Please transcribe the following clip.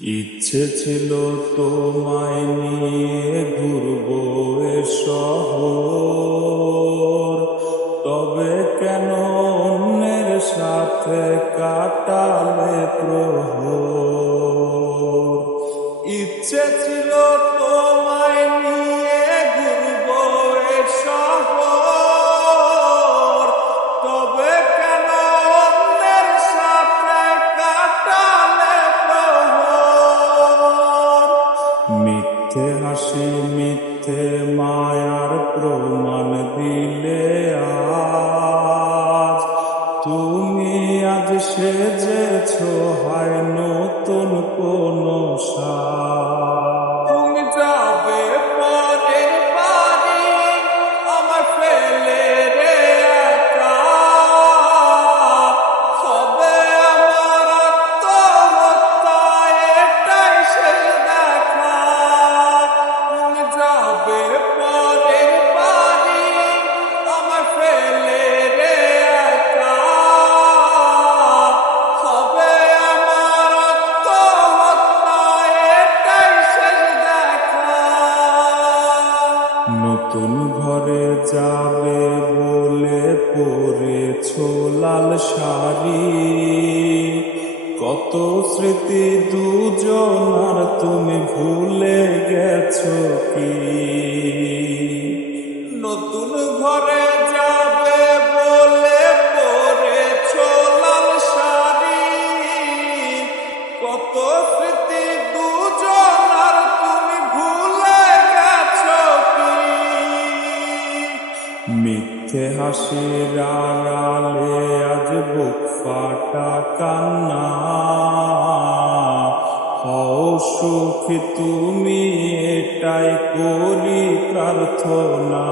ইচ্ছে ছিল তোমায় নিয়ে ঘুরবো এ শহর, তবে কেন অন্যের সাথে কাটালে প্রহর। ইচ্ছে ছিল তোমায় নিয়ে ঘুরবো এ শহর, তবে কেন অন্যের সাথে কাটালে প্রহর। মিথ্যে হাসি মিথ্যে মায়ার প্রমাণ দিলে আজ, তুমি আজ সেজেছ হয় নতুন কোন সাজ। তুমি যাবে পরের বাড়ি আমার ফেলে রে একা, হবে আমার আত্মহত্যা এটাই শেষ দেখা। তুমি যাবে পরের বাড়ি আমার ফেলে রে একা, হবে আমার আত্মহত্যা এটাই শেষ দেখা। নতুন ঘরে যাবে বলে পরেছো লাল শাড়ি, কত স্মৃতি দুজনার তুমি ভুলে গেছো কি। নতুন ঘরে যাবে বলে পরেছো লাল শাড়ি, কত স্মৃতি দুজনার তুমি ভুলে গেছো কি। মিথ্যে হাসির আড়ালে আজ বুক ফাটা কান্না, হও সুখী তুমি এটাই করি প্রার্থনা।